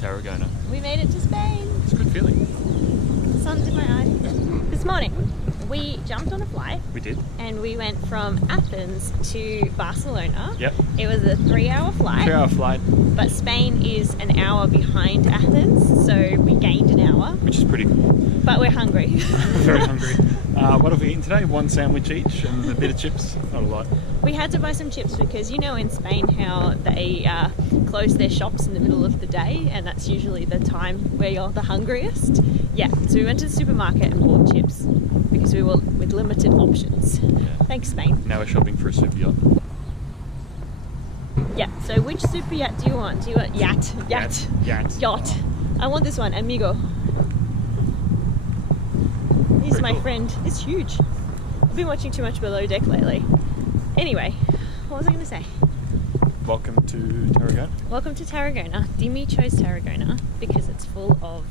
Tarragona. We made it to Spain. It's a good feeling. The sun's in my eye. This morning, we jumped on a flight. We did. And we went from Athens to Barcelona. Yep. It was a 3-hour flight. 3-hour flight. But Spain is an hour behind Athens, so we gained an hour. Which is pretty cool. But we're hungry. Very hungry. What have we eaten today? One sandwich each and a bit of chips. Not a lot. We had to buy some chips because you know in Spain how they close their shops in the middle of the day, and that's usually the time where you're the hungriest. Yeah, so we went to the supermarket and bought chips because we were with limited options. Yeah. Thanks, Spain. Now we're shopping for a super yacht. Yeah, so which super yacht do you want? Do you want yacht? Yacht. I want this one, Amigo. He's Very my cool. friend. It's huge. I've been watching too much Below Deck lately. Anyway, what was I going to say? Welcome to Tarragona. Welcome to Tarragona. Dimi chose Tarragona because it's full of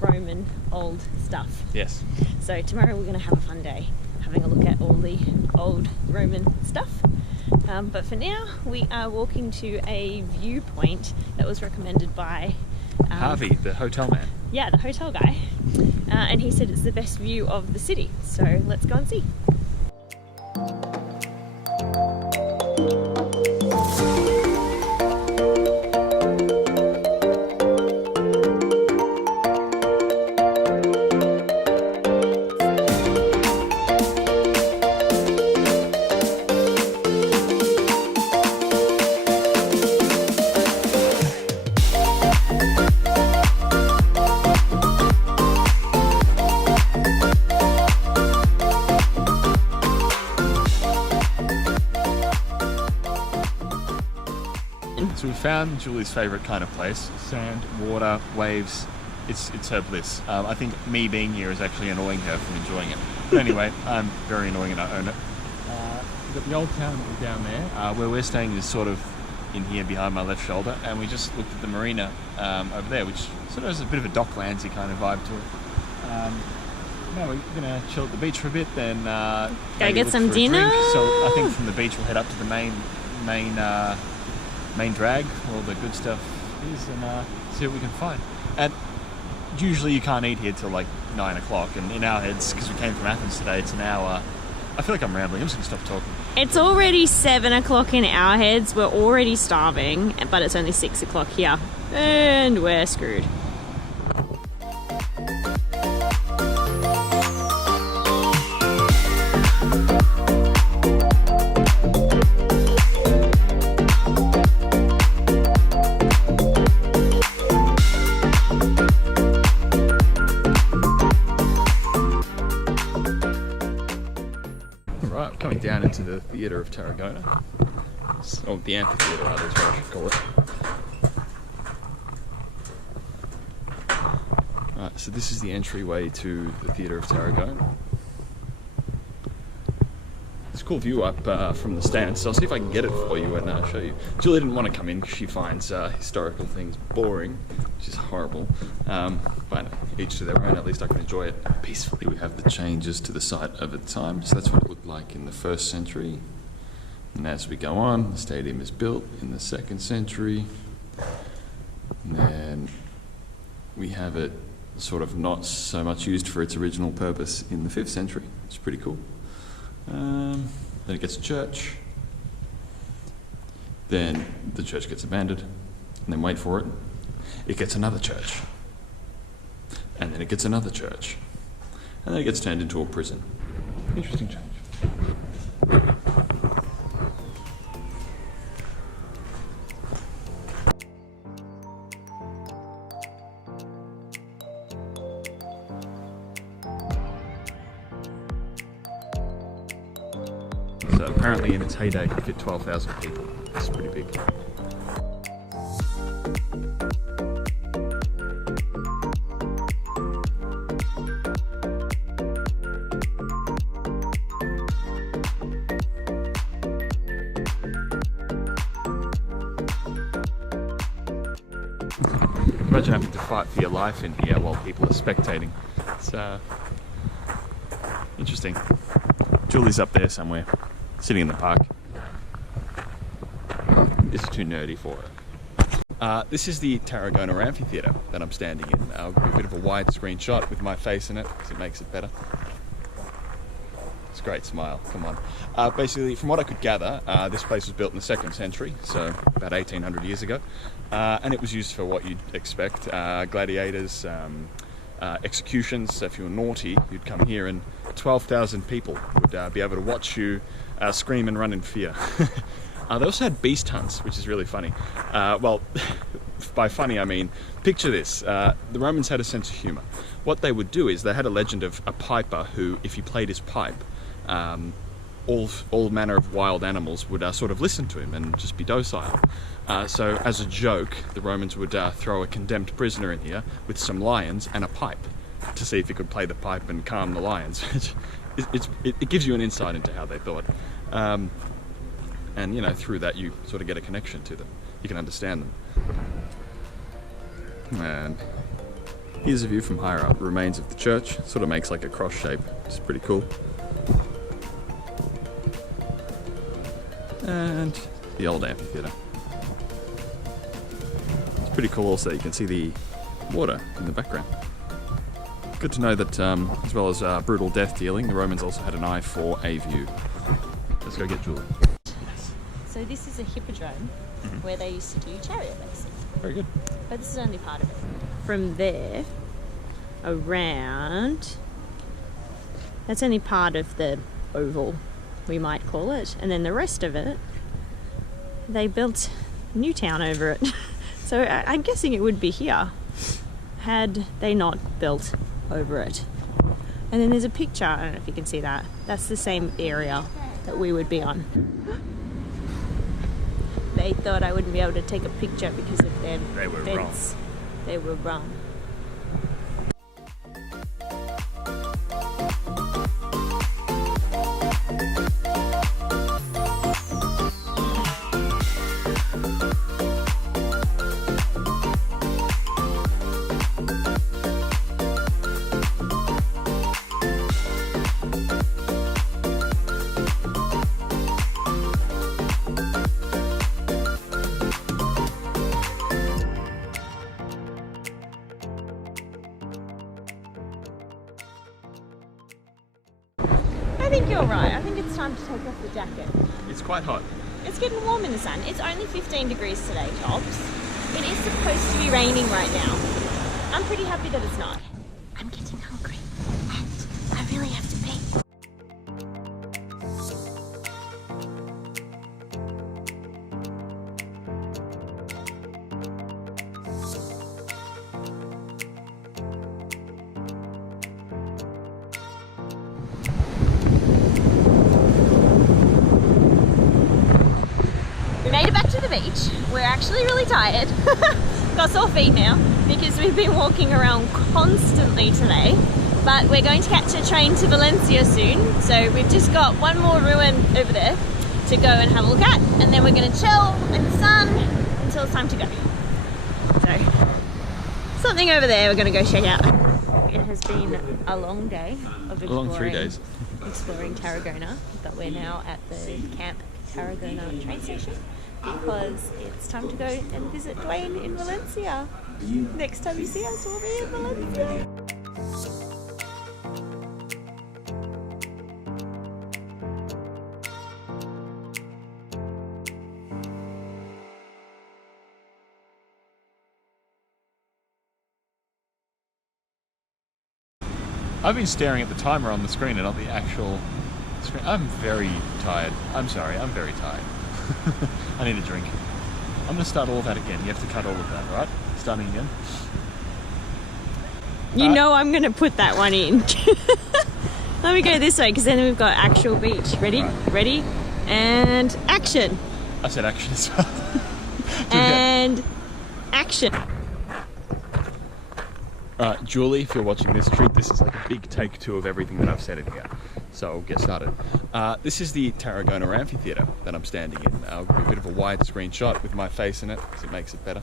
Roman old stuff. Yes. So tomorrow we're going to have a fun day having a look at all the old Roman stuff. But for now, we are walking to a viewpoint that was recommended by Harvey, the hotel man. Yeah, the hotel guy. And he said it's the best view of the city. So let's go and see. So we found Julie's favourite kind of place. Sand, water, waves. It's her bliss. I think me being here is actually annoying her from enjoying it. But anyway, I'm very annoying and I own it. We've got the old town down there. Where we're staying is sort of in here behind my left shoulder, and we just looked at the marina over there, which sort of has a bit of a Docklandsy kind of vibe to it. Now we're going to chill at the beach for a bit, then Go maybe get look some for a dinner. drink. So I think from the beach we'll head up to the main drag where all the good stuff is, and see what we can find. And usually you can't eat here till like 9 o'clock, and in our heads, because we came from Athens today, it's an hour. I feel like I'm rambling. I'm just going to stop talking. It's already 7 o'clock in our heads. We're already starving, but it's only 6 o'clock here. And we're screwed. Right, coming down into the theatre of Tarragona. Or the amphitheatre, rather, is what I should call it. Right, so this is the entryway to the theatre of Tarragona. It's a cool view up from the stands, so I'll see if I can get it for you and show you. Julie didn't want to come in because she finds historical things boring, which is horrible. But each to their own, at least I can enjoy it peacefully. We have the changes to the site over time, so that's what it looked like in the 1st century. And as we go on, the stadium is built in the 2nd century. And then we have it sort of not so much used for its original purpose in the 5th century. It's pretty cool. Then it gets a church. Then the church gets abandoned. And then wait for it. It gets another church. And then it gets another church. And then it gets turned into a prison. Interesting change. So apparently in its heyday it could fit 12,000 people. It's pretty big. Imagine having to fight for your life in here while people are spectating. It's interesting. Julie's up there somewhere, sitting in the park. This is too nerdy for her. This is the Tarragona amphitheatre that I'm standing in. I'll give you a bit of a widescreen shot with my face in it because it makes it better. It's a great smile, come on. Basically, from what I could gather, this place was built in the 2nd century, so about 1800 years ago. And it was used for what you'd expect, gladiators, executions. So if you were naughty, you'd come here and 12,000 people would be able to watch you scream and run in fear. They also had beast hunts, which is really funny. Well, by funny I mean, picture this. The Romans had a sense of humour. What they would do is they had a legend of a piper who, if he played his pipe, all manner of wild animals would sort of listen to him and just be docile. So as a joke, the Romans would throw a condemned prisoner in here with some lions and a pipe to see if he could play the pipe and calm the lions. It gives you an insight into how they thought. And, you know, through that you sort of get a connection to them. You can understand them. And here's a view from higher up. Remains of the church. Sort of makes like a cross shape. It's pretty cool. And the old amphitheatre. It's pretty cool also. You can see the water in the background. Good to know that as well as brutal death dealing, the Romans also had an eye for a view. Let's go get Julie. So this is a hippodrome where they used to do chariot racing. Very good. But this is only part of it. From there, around, that's only part of the oval, we might call it. And then the rest of it, they built a new town over it. So I'm guessing it would be here, had they not built over it. And then there's a picture, I don't know if you can see that. That's the same area that we would be on. They thought I wouldn't be able to take a picture because of their fence. They were wrong. I think you're right. I think it's time to take off the jacket. It's quite hot. It's getting warm in the sun. It's only 15 degrees today, tops. It is supposed to be raining right now. I'm pretty happy that it's not. I'm getting hungry and I really have to pee. Beach. We're actually really tired. Got sore feet now because we've been walking around constantly today, but we're going to catch a train to Valencia soon, so we've just got one more ruin over there to go and have a look at, and then we're going to chill in the sun until it's time to go. So something over there we're going to go check out. It has been a long day of exploring, 3 days. Exploring Tarragona, but we're now at the Camp Tarragona train station because it's time to go and visit Dwayne in Valencia. Next time you see us, we'll be in Valencia. I've been staring at the timer on the screen and not the actual screen. I'm very tired. I'm sorry, I'm very tired. I need a drink. I'm going to start all of that again. You have to cut all of that, right? Starting again. You know I'm going to put that one in. Let me go this way because then we've got actual beach. Ready? Right. Ready? And action. I said action as well. And action. Alright, Julie, if you're watching this, treat this as like a big take two of everything that I've said in here. So we'll get started. This is the Tarragona amphitheatre that I'm standing in. I'll give you a bit of a widescreen shot with my face in it because it makes it better.